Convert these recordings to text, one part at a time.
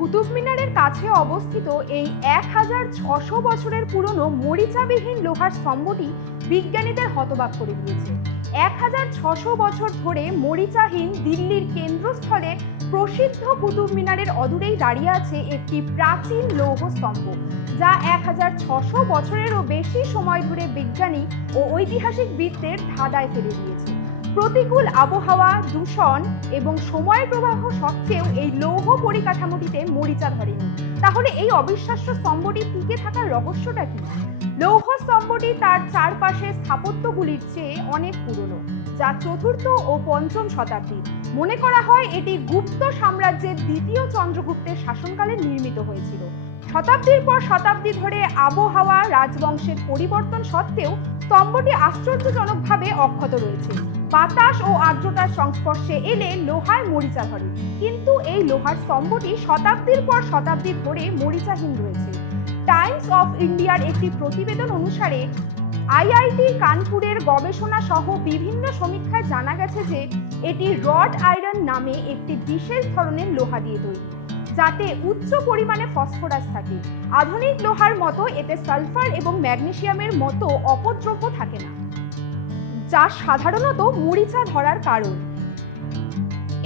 কুতুব মিনারের কাছে অবস্থিত এই ১৬০০ বছরের পুরনো মরিচাবিহীন লোহার স্তম্ভটি বিজ্ঞানীদের হতবাক করে দিয়েছে। ১৬০০ বছর ধরে মরিচাহীন দিল্লির কেন্দ্রস্থলে প্রসিদ্ধ কুতুব মিনারের অদূরেই দাঁড়িয়ে আছে একটি প্রাচীন লৌহ স্তম্ভ, যা ১৬০০ বছরেরও বেশি সময় ধরে বিজ্ঞানী ও ঐতিহাসিকবিদদের ধাঁধায় ফেলে দিয়েছে। প্রতিকূল আবহাওয়া, দূষণ এবং সময়ের প্রবাহ সত্ত্বেও এই লৌহ পরিকাঠামোটিতে মরিচা ধরেনি। তাহলে এই অবিশ্বাস্য স্তম্ভটি টিকে থাকার রহস্যটা কি? লৌহ স্তম্ভটি তার চারপাশের স্থাপত্যগুলির চেয়ে অনেক পুরনো, যা চতুর্থ ও পঞ্চম শতাব্দীর। মনে করা হয় এটি গুপ্ত সাম্রাজ্যের দ্বিতীয় চন্দ্রগুপ্তের শাসনকালে নির্মিত হয়েছিল। শতাব্দীর পর শতাব্দী ধরে আবহাওয়া, রাজবংশের পরিবর্তন সত্ত্বেও স্তম্ভটি আশ্চর্যজনকভাবে অক্ষত রয়েছে। বাতাস ও আর্দ্রতার সংস্পর্শে এলে লোহার মরিচা ধরে, কিন্তু এই লোহার স্তম্ভটি শতাব্দীর পর শতাব্দী ধরে মরিচাহীন রয়েছে। টাইমস অফ ইন্ডিয়ার একটি প্রতিবেদন অনুসারে আইআইটি কানপুরের গবেষণা সহ বিভিন্ন সমীক্ষায় জানা গেছে যে এটি রড আয়রন নামে একটি বিশেষ ধরনের লোহা দিয়ে তৈরি, যাতে উচ্চ পরিমাণে ফসফরাস থাকে। আধুনিক লোহার মতো এতে সালফার এবং ম্যাগনেসিয়ামের মতো অপদ্রব্য থাকে না, যা সাধারণত মরিচা ধরার কারণ।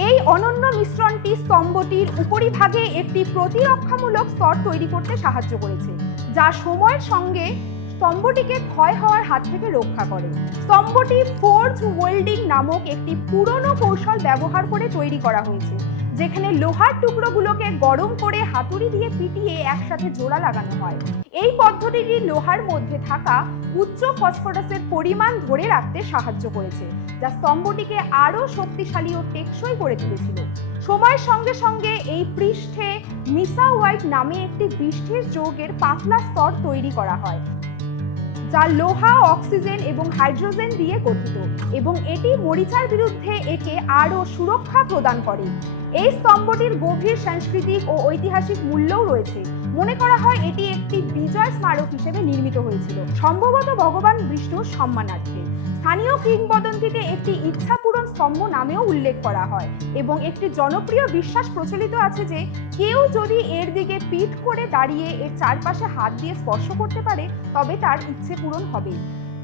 এই অনন্য মিশ্রণটি স্তম্ভটির উপরিভাগে একটি প্রতিরক্ষামূলক স্তর তৈরি করতে সাহায্য করেছে, যা সময়ের সঙ্গে স্তম্ভটিকে ক্ষয় হওয়ার হাত থেকে রক্ষা করে। স্তম্ভটি ফোর্জ ওয়েল্ডিং নামক একটি পুরনো কৌশল ব্যবহার করে তৈরি করা হয়েছে, যেখানে লোহার টুকরোগুলোকে গরম করে হাতুড়ি দিয়ে পিটিয়ে একসাথে জোড়া লাগানো হয়। এই পদ্ধতিটি লোহার মধ্যে থাকা উচ্চ ফসফরাসের পরিমাণ ধরে রাখতে সাহায্য করেছে, যা স্তম্ভটিকে আরও শক্তিশালী ও টেকসই করে তুলেছিল। সময়ের সঙ্গে সঙ্গে এই পৃষ্ঠে মিসাওয়াইট নামে একটি বিশেষ যৌগের পাতলা স্তর তৈরি করা হয়, যা লোহা, অক্সিজেন এবং হাইড্রোজেন দিয়ে গঠিত, এবং এটি মরিচার বিরুদ্ধে একে আরও সুরক্ষা প্রদান করে। এই স্তম্ভটির গভীর সাংস্কৃতিক ও ঐতিহাসিক মূল্যও রয়েছে। মনে করা হয় এটি একটি বিজয় স্মারক হিসেবে নির্মিত হয়েছিল, সম্ভবত ভগবান বিষ্ণুর সম্মানার্থে। স্থানীয় কিংবদন্তিতে একটি ইচ্ছা পূরণ স্তম্ভ নামেও উল্লেখ করা হয়, এবং একটি জনপ্রিয় বিশ্বাস প্রচলিত আছে যে কেউ যদি এর দিকে পিঠ করে দাঁড়িয়ে এর চারপাশে হাত দিয়ে স্পর্শ করতে পারে, তবে তার ইচ্ছে পূরণ হবে।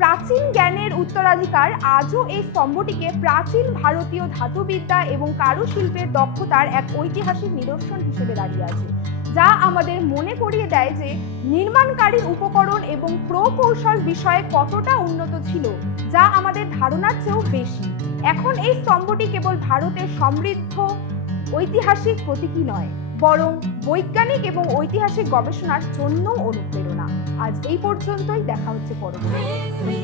প্রাচীন জ্ঞানের উত্তরাধিকার আজও এই স্তম্ভটিকে প্রাচীন ভারতীয় ধাতুবিদ্যা এবং কারুশিল্পের দক্ষতার এক ঐতিহাসিক নিদর্শন হিসেবে দাঁড়িয়ে আছে, যা আমাদের মনে করিয়ে দেয় যে নির্মাণকারীর উপকরণ এবং প্রকৌশল বিষয়ে কতটা উন্নত ছিল, যা আমাদের ধারণার চেয়েও বেশি। এখন এই স্তম্ভটি কেবল ভারতের সমৃদ্ধ ঐতিহাসিক প্রতীকী নয়, বরং বৈজ্ঞানিক এবং ঐতিহাসিক গবেষণার জন্যও অনুপ্রেরণা। আজ এই পর্যন্তই, দেখা হচ্ছে পরবর্তী।